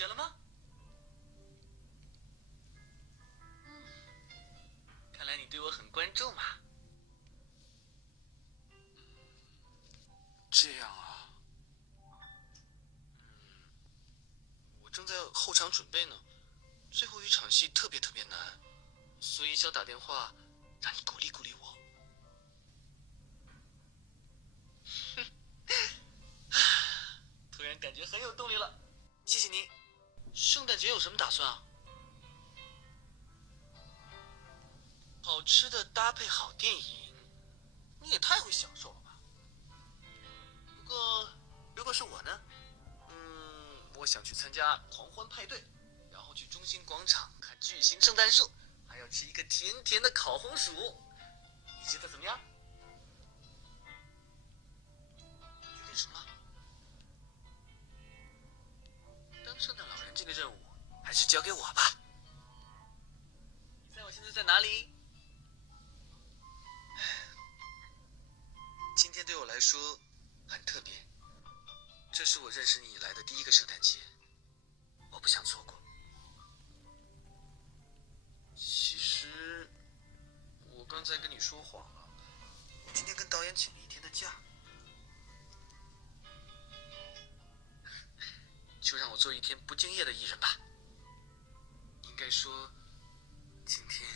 学了吗？看来你对我很关注嘛。这样啊。我正在后场准备呢，最后一场戏特别难，所以想打电话让你鼓励鼓励我。突然感觉很有动力了，谢谢您。圣诞节有什么打算啊？好吃的搭配好电影，你也太会享受了吧。不过，如果是我呢，我想去参加狂欢派对，然后去中心广场看巨型圣诞树，还要吃一个甜甜的烤红薯。你觉得怎么样？决定什么了？当圣诞老人这个任务，还是交给我吧。你猜我现在在哪里？今天对我来说很特别，这是我认识你以来的第一个圣诞节，我不想错过。其实，我刚才跟你说谎了，我今天跟导演请了1天的假，就让我做1天不敬业的艺人吧。应该说，今天